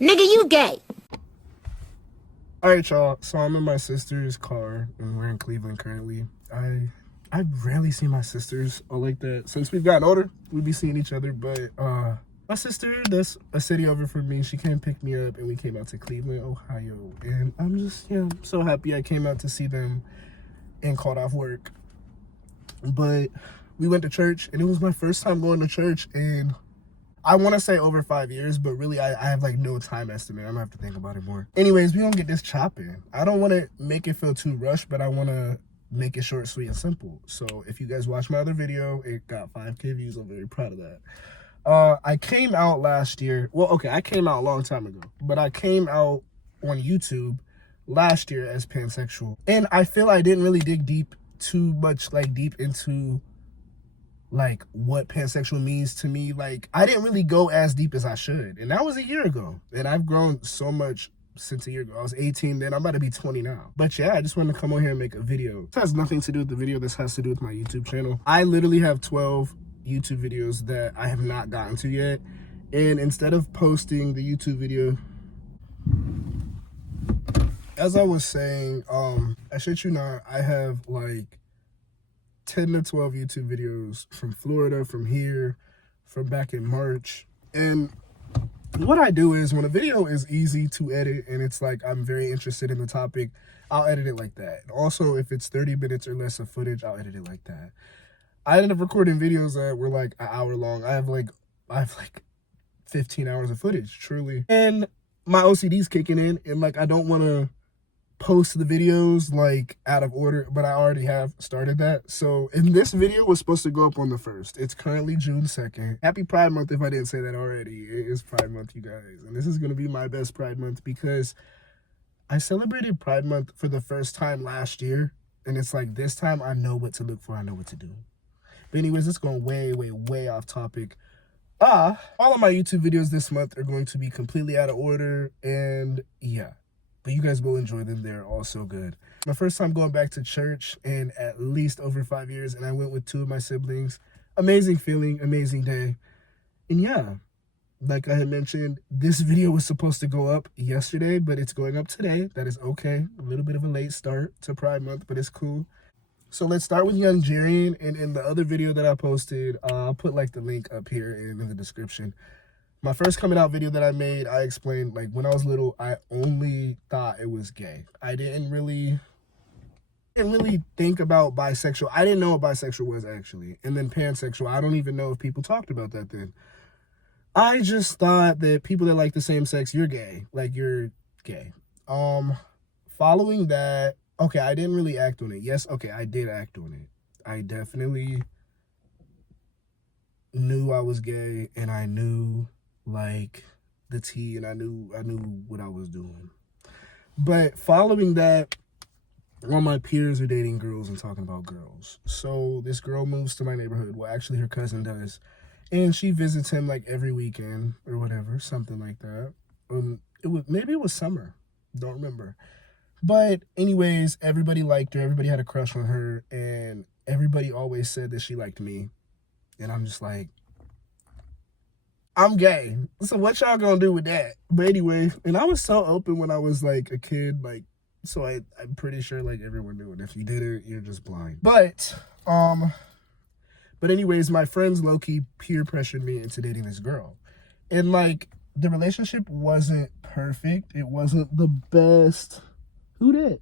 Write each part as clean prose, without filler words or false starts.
Nigga, you gay. Alright, y'all. So I'm in my sister's car, and we're in Cleveland currently. I rarely see my sisters all like that. Since we've gotten older, we be seeing each other, but my sister, that's a city over from me. She came pick me up, and we came out to Cleveland, Ohio. And I'm just, I'm so happy I came out to see them and called off work. But we went to church, and it was my first time going to church, and I want to say over 5 years, but really I have like no time estimate. I'm gonna have to think about it more. Anyways, we gonna get this chopping. I don't want to make it feel too rushed, but I want to make it short, sweet, and simple. So if you guys watch my other video, it got 5K views. I'm very proud of that. I came out last year. Well, okay, I came out a long time ago, but I came out on YouTube last year as pansexual. And I feel I didn't really dig too much deep into like what pansexual means to me. Like, I didn't really go as deep as I should, and that was a year ago, and I've grown so much since a year ago. I was 18 then, I'm about to be 20 now. But yeah, I just wanted to come on here and make a video. This has nothing to do with the video, this has to do with my YouTube channel. I literally have 12 YouTube videos that I have not gotten to yet, and instead of posting the YouTube video, as I was saying, I shit you not, I have like 10 to 12 YouTube videos from Florida, from here, from back in March. And what I do is when a video is easy to edit and it's like I'm very interested in the topic, I'll edit it like that. And also, if it's 30 minutes or less of footage, I'll edit it like that. I ended up recording videos that were like an hour long. I have like 15 hours of footage, truly. And my OCD's kicking in, and like I don't want to post the videos like out of order, but I already have started that. So, and this video was supposed to go up on the 1st. It's currently June 2nd. Happy Pride Month if I didn't say that already. It is Pride Month, you guys. And this is going to be my best Pride Month because I celebrated Pride Month for the first time last year. And it's like this time I know what to look for. I know what to do. But anyways, it's going way off topic. All of my YouTube videos this month are going to be completely out of order. And yeah. But you guys will enjoy them. They're all so good. My first time going back to church in at least over 5 years, and I went with 2 of my siblings. Amazing feeling, amazing day. And yeah, like I had mentioned, this video was supposed to go up yesterday, but it's going up today. That is okay. A little bit of a late start to Pride Month, but it's cool. So let's start with young Jerian. And in the other video that I posted, I'll put like the link up here in the description. My first coming out video that I made, I explained, like, when I was little, I only thought it was gay. I didn't really think about bisexual. I didn't know what bisexual was, actually. And then pansexual, I don't even know if people talked about that then. I just thought that people that like the same sex, you're gay. Like, you're gay. Following that, okay, I didn't really act on it. Yes, okay, I did act on it. I definitely knew I was gay, and I knew like the tea, and I knew what I was doing. But following that, all my peers are dating girls and talking about girls. So this girl moves to my neighborhood. Well, actually her cousin does, and she visits him like every weekend or whatever, something like that. Maybe it was summer, don't remember. But anyways, everybody liked her, everybody had a crush on her, and everybody always said that she liked me. And I'm just like, I'm gay. So what y'all gonna do with that? But anyway, and I was so open when I was like a kid, like, so I'm pretty sure like everyone knew. And if you did it, you're just blind. But anyways, my friends low-key peer pressured me into dating this girl. And like the relationship wasn't perfect. It wasn't the best. Who did?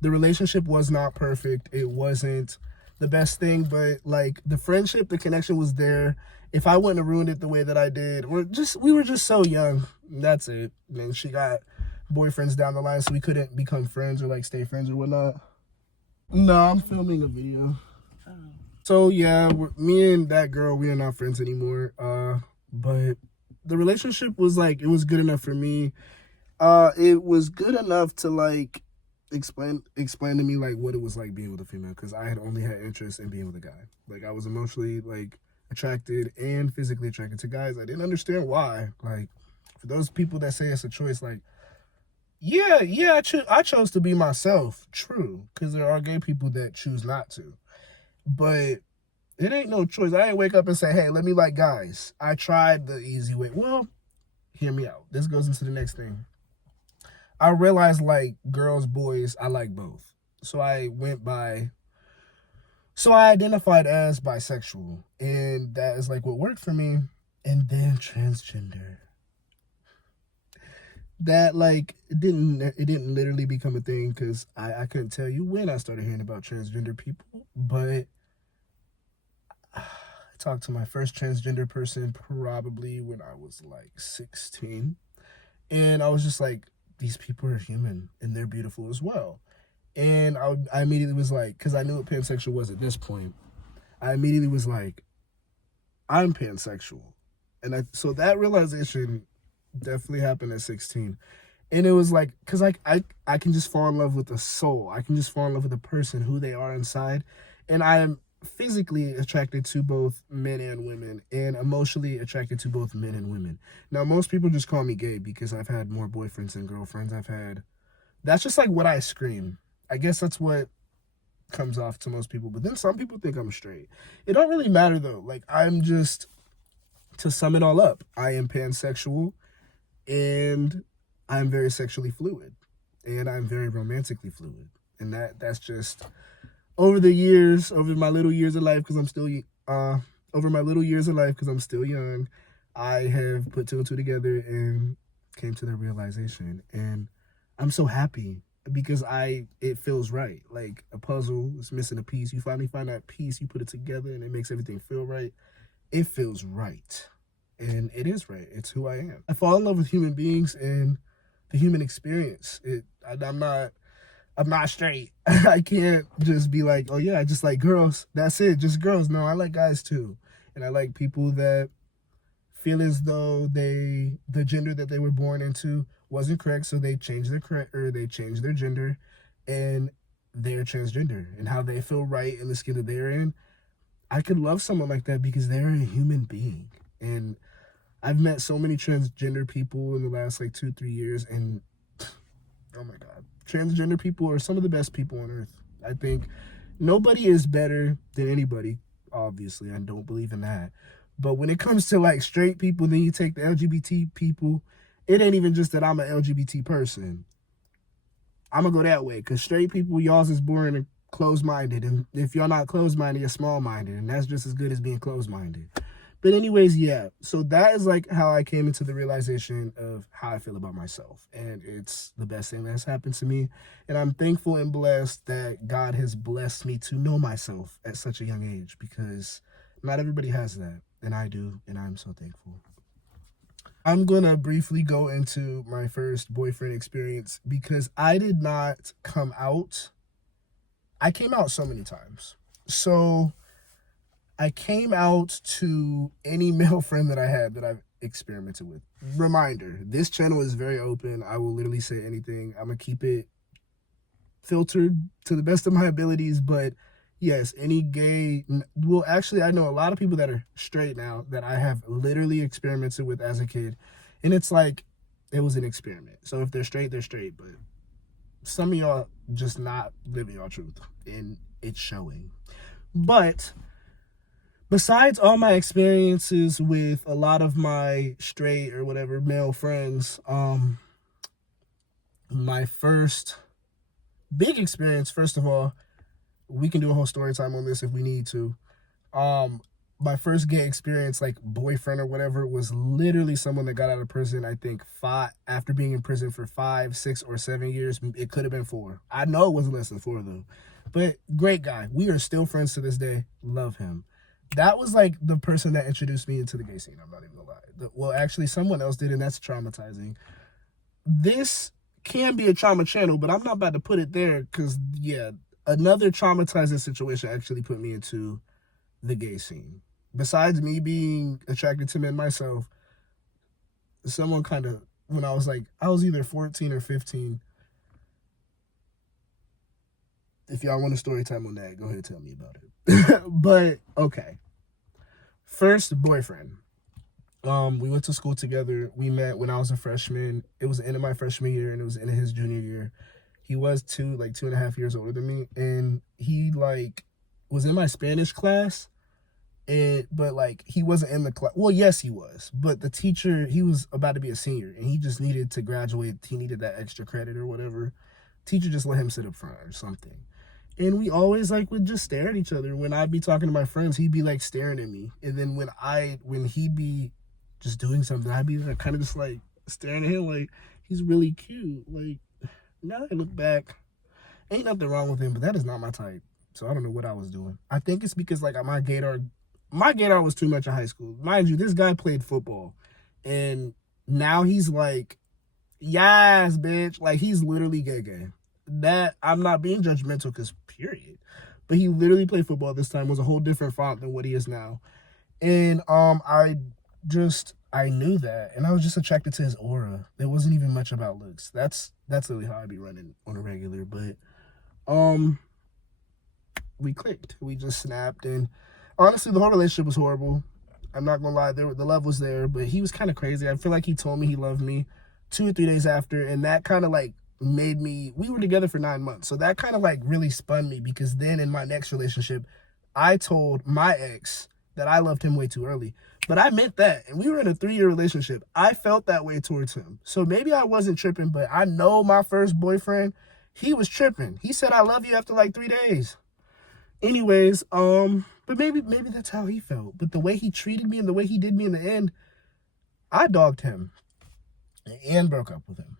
The relationship was not perfect. It wasn't the best thing, but like the friendship, the connection was there. If I wouldn't have ruined it the way that I did, we were just so young. That's it. And she got boyfriends down the line, so we couldn't become friends or like stay friends or whatnot. No, I'm filming a video. Oh. So yeah, me and that girl, we are not friends anymore. But the relationship was like, it was good enough for me. It was good enough to like explain to me like what it was like being with a female, because I had only had interest in being with a guy. Like I was emotionally like attracted and physically attracted to guys. I didn't understand why. Like for those people that say it's a choice, like yeah, I chose to be myself. True, because there are gay people that choose not to, but it ain't no choice. I ain't wake up and say, hey, let me like guys. I tried the easy way. Well, hear me out. This goes into the next thing. I realized, like, girls, boys, I like both. So I identified as bisexual, and that is like what worked for me. And then transgender. That, like, it didn't literally become a thing, because I couldn't tell you when I started hearing about transgender people, but I talked to my first transgender person probably when I was like 16, and I was just like, these people are human and they're beautiful as well. And I immediately was like, because I knew what pansexual was at this point, I immediately was like, I'm pansexual. So that realization definitely happened at 16. And it was like, because I can just fall in love with a soul. I can just fall in love with a person, who they are inside. And I am physically attracted to both men and women, and emotionally attracted to both men and women. Now, most people just call me gay because I've had more boyfriends than girlfriends. That's just like what I scream. I guess that's what comes off to most people. But then some people think I'm straight. It don't really matter though. Like, to sum it all up, I am pansexual, and I'm very sexually fluid, and I'm very romantically fluid. And that's just over my little years of life, because I'm still young, I have put two and two together and came to the realization. And I'm so happy, because it feels right. Like a puzzle is missing a piece. You finally find that piece, you put it together, and it makes everything feel right. It feels right. And it is right. It's who I am. I fall in love with human beings and the human experience. I'm not straight. I can't just be like, oh yeah, I just like girls. That's it, just girls. No, I like guys too. And I like people that feel as though the gender that they were born into wasn't correct, so they changed their gender, and they're transgender, and how they feel right in the skin that they're in. I could love someone like that because they're a human being. And I've met so many transgender people in the last like 2-3 years, and oh my God, transgender people are some of the best people on earth. I think nobody is better than anybody. Obviously, I don't believe in that. But when it comes to like straight people, then you take the LGBT people, it ain't even just that I'm an LGBT person. I'm gonna go that way, because straight people, y'all's is boring and closed-minded. And if y'all not closed-minded, you're small-minded. And that's just as good as being closed-minded. But anyways, yeah. So that is like how I came into the realization of how I feel about myself. And it's the best thing that's happened to me. And I'm thankful and blessed that God has blessed me to know myself at such a young age, because not everybody has that. And I do. And I'm so thankful. I'm going to briefly go into my first boyfriend experience, because I did not come out. I came out so many times. So I came out to any male friend that I had that I've experimented with. Reminder, this channel is very open. I will literally say anything. I'm going to keep it filtered to the best of my abilities, but yes, any gay, well, actually, I know a lot of people that are straight now that I have literally experimented with as a kid, and it's like, it was an experiment. So if they're straight, but some of y'all just not living your truth, and it's showing. But besides all my experiences with a lot of my straight or whatever male friends, my first big experience, first of all, we can do a whole story time on this if we need to. My first gay experience, like boyfriend or whatever, was literally someone that got out of prison, I think after being in prison for 5, 6, or 7 years. It could have been 4. I know it wasn't less than 4 though. But great guy. We are still friends to this day. Love him. That was like the person that introduced me into the gay scene. I'm not even gonna lie. Well, actually, someone else did, and that's traumatizing. This can be a trauma channel, but I'm not about to put it there, because yeah, another traumatizing situation actually put me into the gay scene. Besides me being attracted to men myself, someone when I was either 14 or 15. If y'all want a story time on that, go ahead and tell me about it. But okay. First boyfriend. We went to school together. We met when I was a freshman. It was the end of my freshman year, and it was the end of his junior year. He was 2.5 years older than me, and he was in my Spanish class, But like he wasn't in the class. Well, yes, he was. But the teacher, he was about to be a senior, and he just needed to graduate. He needed that extra credit or whatever. Teacher just let him sit up front or something. And we always like would just stare at each other. When I'd be talking to my friends, he'd be like staring at me. And then when he'd be just doing something, I'd be like, kind of just like staring at him like he's really cute. Like now I look back, ain't nothing wrong with him, but that is not my type. So I don't know what I was doing. I think it's because like my gaydar was too much in high school. Mind you, this guy played football. And now he's like, yes, bitch. Like he's literally gay. That I'm not being judgmental because period. But he literally played football this time, was a whole different font than what he is now. And I knew that, and I was just attracted to his aura. There wasn't even much about looks. That's really how I be running on a regular. But we clicked. We just snapped, and honestly, the whole relationship was horrible. I'm not gonna lie, the love was there, but he was kind of crazy. I feel like he told me he loved me 2 or 3 days after, and that kind of like made me. We were together for 9 months, so that kind of like really spun me because then in my next relationship, I told my ex that I loved him way too early. But I meant that, and we were in a 3-year relationship. I felt that way towards him. So maybe I wasn't tripping, but I know my first boyfriend, he was tripping. He said, I love you after like 3 days. Anyways, but maybe that's how he felt. But the way he treated me and the way he did me in the end, I dogged him and broke up with him.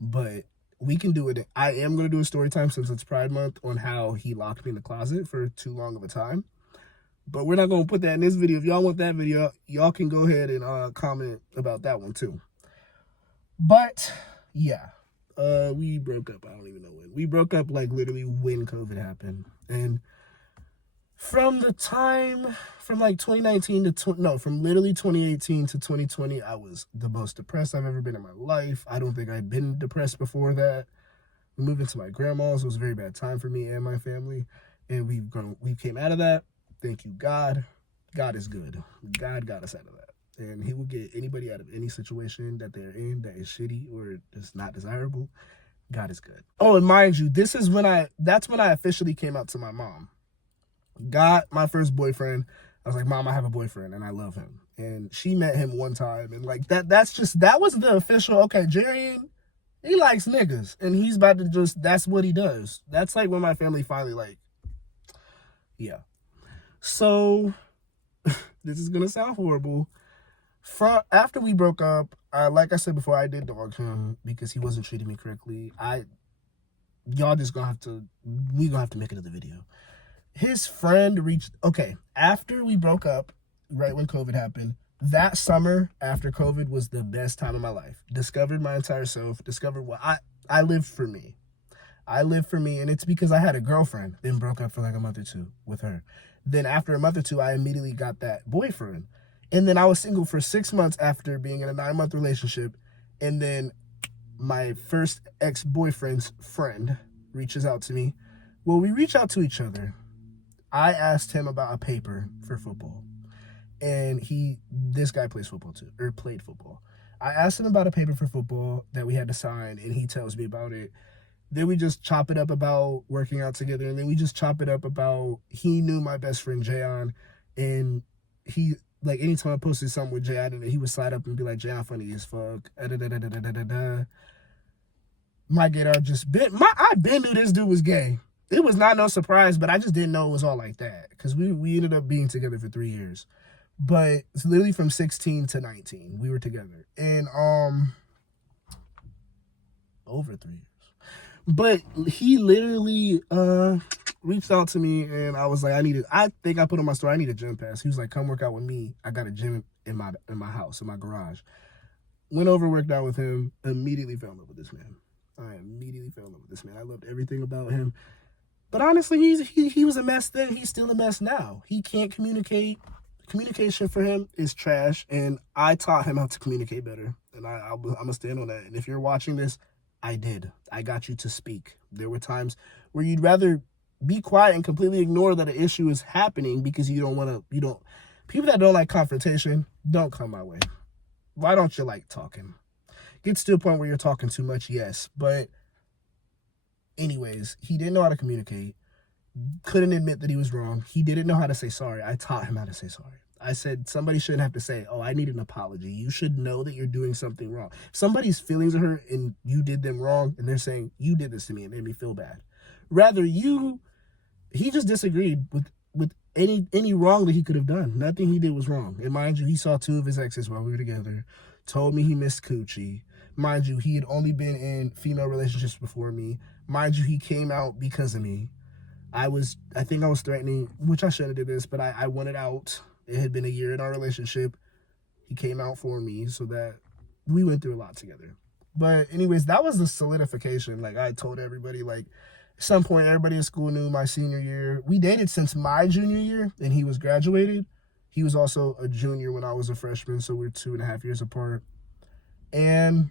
But we can do it. I am going to do a story time since it's Pride Month on how he locked me in the closet for too long of a time. But we're not going to put that in this video. If y'all want that video, y'all can go ahead and comment about that one too. But, yeah. We broke up. I don't even know when. We broke up like literally when COVID happened. And from like 2019 to, from literally 2018 to 2020, I was the most depressed I've ever been in my life. I don't think I'd been depressed before that. Moving to my grandma's was a very bad time for me and my family. And we came out of that. Thank you, God. God is good. God got us out of that. And he will get anybody out of any situation that they're in that is shitty or is not desirable. God is good. Oh, and mind you, that's when I officially came out to my mom. Got my first boyfriend. I was like, Mom, I have a boyfriend and I love him. And she met him one time. And like that was the official, okay, Jerian, he likes niggas. And he's about to that's what he does. That's like when my family finally like, yeah. So, this is going to sound horrible. After we broke up, like I said before, I did dog him because he wasn't treating me correctly. Y'all just we gonna have to make it to the video. His friend after we broke up, right when COVID happened, that summer after COVID was the best time of my life. Discovered my entire self, discovered what I lived for me. I lived for me, and it's because I had a girlfriend, then broke up for like a month or two with her. Then after a month or two, I immediately got that boyfriend. And then I was single for 6 months after being in a 9-month relationship. And then my first ex-boyfriend's friend reaches out to me. Well, we reach out to each other. I asked him about a paper for football. And this guy plays football too, or played football. I asked him about a paper for football that we had to sign, and he tells me about it. Then we just chop it up about working out together. And then we just chop it up about he knew my best friend, Jerian. And he, like, anytime I posted something with Jerian, he would slide up and be like, Jerian funny as fuck. My gaydar I been knew this dude was gay. It was not no surprise, but I just didn't know it was all like that. Because we ended up being together for 3 years. But it's literally from 16 to 19. We were together. And, over 3 years. But he literally reached out to me, and I was like, I think I put on my story, I need a gym pass. He was like, come work out with me. I got a gym in my house, in my garage. Went over, worked out with him, immediately fell in love with this man. I immediately fell in love with this man. I loved everything about him. But honestly, he was a mess then. He's still a mess now. He can't communicate. Communication for him is trash, and I taught him how to communicate better. And I'm going to stand on that. And if you're watching this, I did. I got you to speak. There were times where you'd rather be quiet and completely ignore that an issue is happening because people that don't like confrontation, don't come my way. Why don't you like talking? Gets to a point where you're talking too much, yes. But anyways, he didn't know how to communicate. couldn't admit that he was wrong. He didn't know how to say sorry. I taught him how to say sorry. I said somebody shouldn't have to say, oh, I need an apology. You should know that you're doing something wrong. If somebody's feelings are hurt and you did them wrong and they're saying, you did this to me and made me feel bad. Rather, he just disagreed with any wrong that he could have done. Nothing he did was wrong. And mind you, he saw 2 of his exes while we were together, told me he missed coochie. Mind you, he had only been in female relationships before me. Mind you, he came out because of me. I think I was threatening, which I shouldn't have did this, but I wanted out. It had been a year in our relationship. He came out for me, so that we went through a lot together. But anyways, that was the solidification. Like, I told everybody, like, at some point, everybody in school knew my senior year. We dated since my junior year, and he was graduated. He was also a junior when I was a freshman, so we're 2.5 years apart. And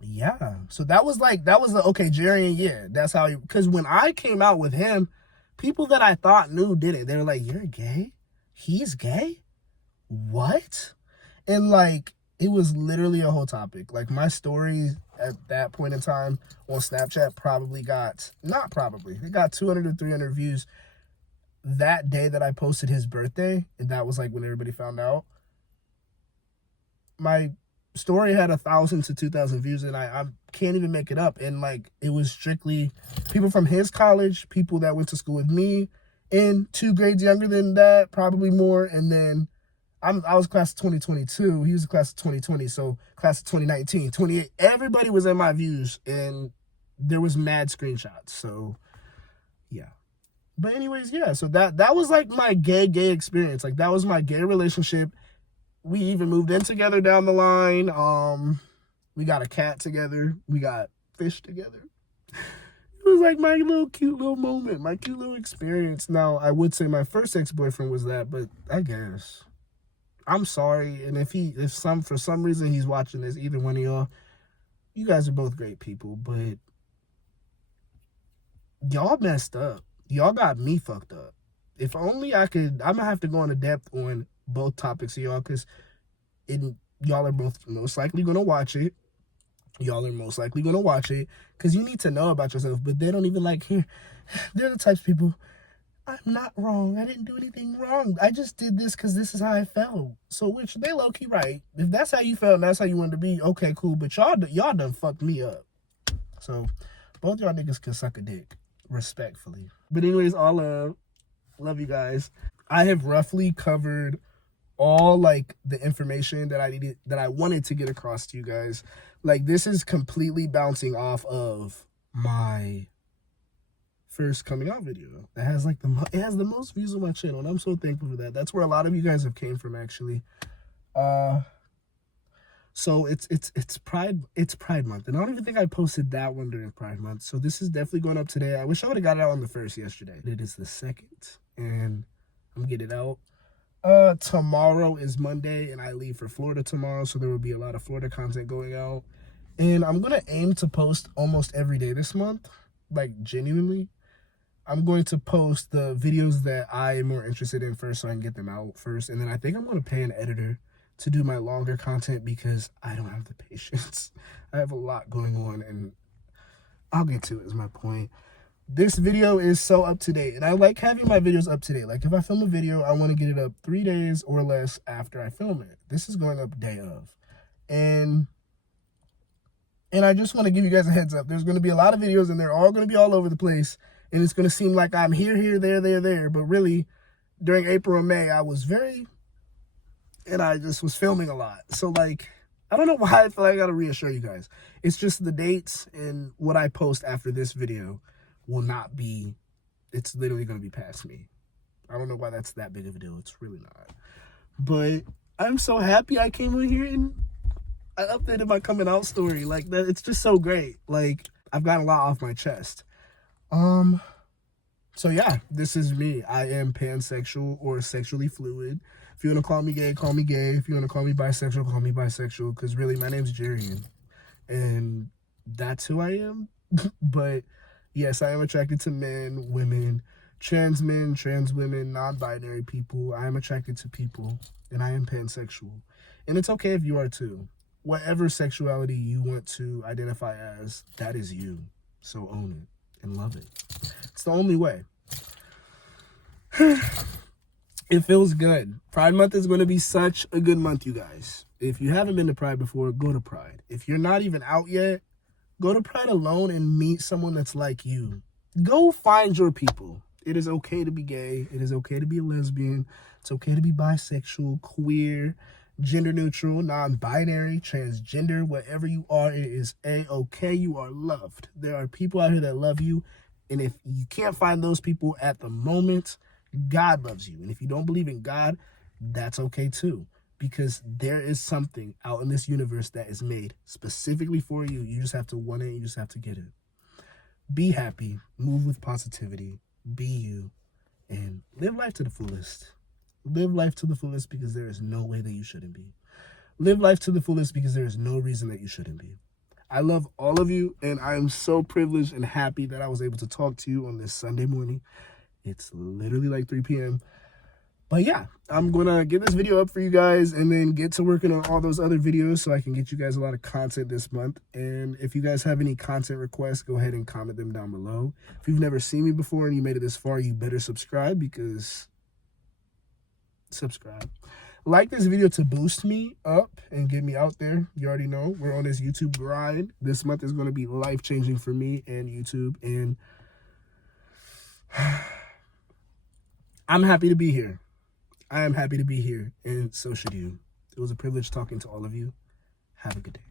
yeah, so that was the, okay, Jerian, yeah, that's how because when I came out with him, people that I thought knew did it. They were like, you're gay? He's gay? What? And like, it was literally a whole topic. Like, my story at that point in time on Snapchat it got 200 to 300 views that day that I posted his birthday, and that was like when everybody found out. My story had 1,000 to 2,000 views, and I can't even make it up. And like, it was strictly people from his college, people that went to school with me, and 2 grades younger than that, probably more. And then I was class of 2022. He was the class of 2020. So class of 2019, 28. Everybody was in my views, and there was mad screenshots. So yeah. But anyways, yeah. So that was like my gay experience. Like, that was my gay relationship. We even moved in together down the line. We got a cat together. We got fish together. It was like my cute little moment, my cute little experience. Now, I would say my first ex-boyfriend was that, but I guess I'm sorry. And if for some reason he's watching this, either one of y'all, you guys are both great people, but y'all messed up. Y'all got me fucked up. If only I could, I'm gonna have to go into depth on both topics of y'all, because y'all are both most likely gonna watch it. Y'all are most likely gonna watch it because you need to know about yourself, but they don't even they're the types of people, I'm not wrong. I didn't do anything wrong. I just did this because this is how I felt. So, which they low-key right. If that's how you felt and that's how you wanted to be, okay, cool. But y'all done fucked me up. So, both y'all niggas can suck a dick, respectfully. But anyways, all love you guys. I have roughly covered all like the information that I wanted to get across to you guys. Like, this is completely bouncing off of my first coming out video. It has it has the most views on my channel, and I'm so thankful for that. That's where a lot of you guys have came from, actually. So it's Pride Month, and I don't even think I posted that one during Pride Month. So this is definitely going up today. I wish I would have got it out on the 1st yesterday. It is the 2nd, and I'm getting it out. Tomorrow is Monday, and I leave for Florida tomorrow, so there will be a lot of Florida content going out. And I'm gonna aim to post almost every day this month, like genuinely. I'm going to post the videos that I am more interested in first, so I can get them out first. And then I think I'm going to pay an editor to do my longer content because I don't have the patience. I have a lot going on, and I'll get to it is my point. This video is so up to date, and I like having my videos up to date. Like, if I film a video, I want to get it up 3 days or less after I film it. This is going up day of. And I just want to give you guys a heads up. There's going to be a lot of videos, and they're all going to be all over the place. And it's going to seem like I'm here, there. But really, during April and May, I just was filming a lot. So, like, I don't know why I feel like I got to reassure you guys. It's just the dates and what I post after this video will not be, it's literally going to be past me. I don't know why that's that big of a deal. It's really not. But I'm so happy I came on here and I updated my coming out story. Like, that, it's just so great. Like, I've gotten a lot off my chest. So yeah, this is me. I am pansexual or sexually fluid. If you want to call me gay, call me gay. If you want to call me bisexual, call me bisexual. Because really, my name's Jerian. And that's who I am. But yes, I am attracted to men, women, trans women, non-binary people. I am attracted to people. And I am pansexual. And it's okay if you are too. Whatever sexuality you want to identify as, that is you. So own it and love it. It's the only way. It feels good. Pride Month is going to be such a good month, you guys. If you haven't been to Pride before, go to Pride. If you're not even out yet, go to Pride alone and meet someone that's like you. Go find your people. It is okay to be gay. It is okay to be a lesbian. It's okay to be bisexual, queer, gender neutral, non-binary, transgender, whatever you are, it is a-okay. You are loved. There are people out here that love you. And if you can't find those people at the moment, God loves you. And if you don't believe in God, that's okay too. Because there is something out in this universe that is made specifically for you. You just have to want it. You just have to get it. Be happy. Move with positivity. Be you. And live life to the fullest. Live life to the fullest because there is no way that you shouldn't be. Live life to the fullest because there is no reason that you shouldn't be. I love all of you, and I am so privileged and happy that I was able to talk to you on this Sunday morning. It's literally like 3 p.m. But yeah, I'm going to get this video up for you guys and then get to working on all those other videos so I can get you guys a lot of content this month. And if you guys have any content requests, go ahead and comment them down below. If you've never seen me before and you made it this far, you better subscribe because... subscribe. Like this video to boost me up and get me out there. You already know we're on this YouTube grind. This month is going to be life-changing for me and YouTube. And I'm happy to be here. I am happy to be here, and so should you. It was a privilege talking to all of you. Have a good day.